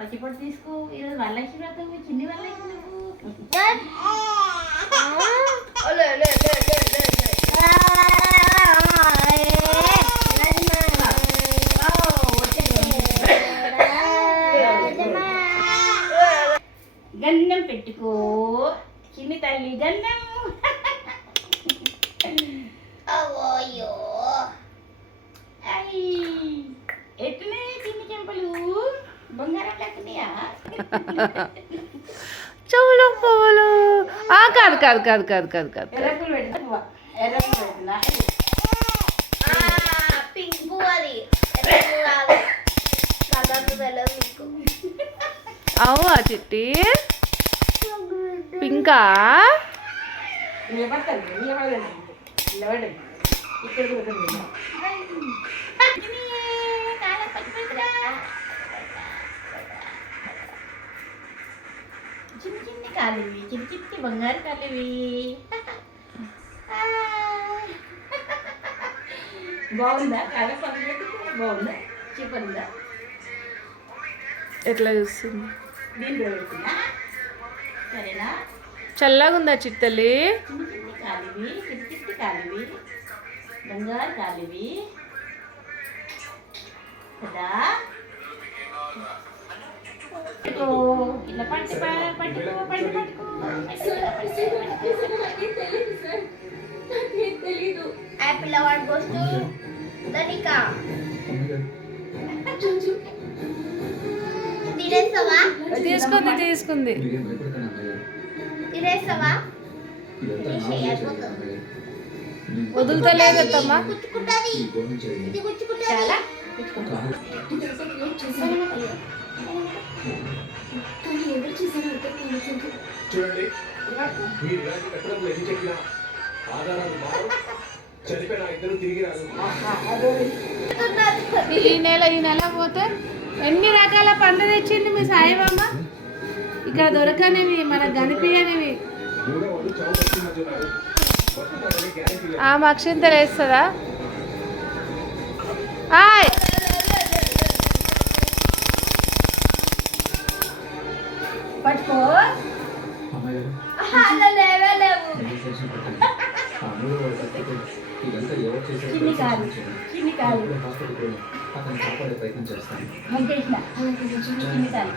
పచ్చిపొట్టు తీసుకో. ఈరోజు వరలక్ష్మి వ్రతం చిన్ని వరలక్ష్మి నువ్వు. గన్నం పెట్టుకో చిన్ని తల్లి గన్నం. ఎట్లనే చిన్ని చెంపలు బంగారం లేకున్నాయా? చెవులు పువ్వులు. కాదు కాదు కాదు కాదు కాదు కాదు ఎర్రపులు పెడుతున్నా. ఎర్రపులు పెడుతున్నా. పింక్ పువ్వు అది. అవునా చిట్టి? పింకా? ఇక్కడ చిన్ని చిన్ని కాలివి, చిన్ని చిన్ని బంగారు కాలివి. బాగుందా? కాలం పక్కన బాగుందా? చెప్పందా? ఎట్లా చూస్తుంది? దీంట్లో పెడుతున్నా. సరేనా? చల్లగా ఉందా చిట్టలి? చిన్ని చిన్ని కాలివి, చిన్ని చిన్ని కాలివి, బంగారు కాలివి కదా. ఇలా పట్టి పట్టుకో పట్టి పట్టుకో. Apple award goes to Dhanika. తినేస్తావా? తీసుకుంది తీసుకుంది. తినేస్తావా? వదులుతలేదమ్మా. గుచ్చుకుంటది. ఇది గుచ్చుకుంటది. చాలా చూడండి, మీరు ఇలాంటి కట్టడములు ఎన్ని చెప్పినా ఆధారాలు మాత్రం చనిపోయిన ఇద్దరు తిరిగి రాదు. ఈ నెల పోతే ఎన్ని రకాల పండ్లు తెచ్చింది మీ సాయిబాబా. ఇక్కడ దొరకనివి, మనకు కనిపించనివి. మూడో వాళ్ళు చావు పట్టుకున్నట్టున్నారు. పట్టుకుంటారని గ్యారెంటీ లేదు. ఆమె అక్షింతలు వేస్తుందా? హాయ్ పట్టుకో. చిన్ని కాదు, చిన్ని కాదు. అతను కాపాడే ప్రయత్నం చేస్తాను. మంచి చిన్ని కాదు.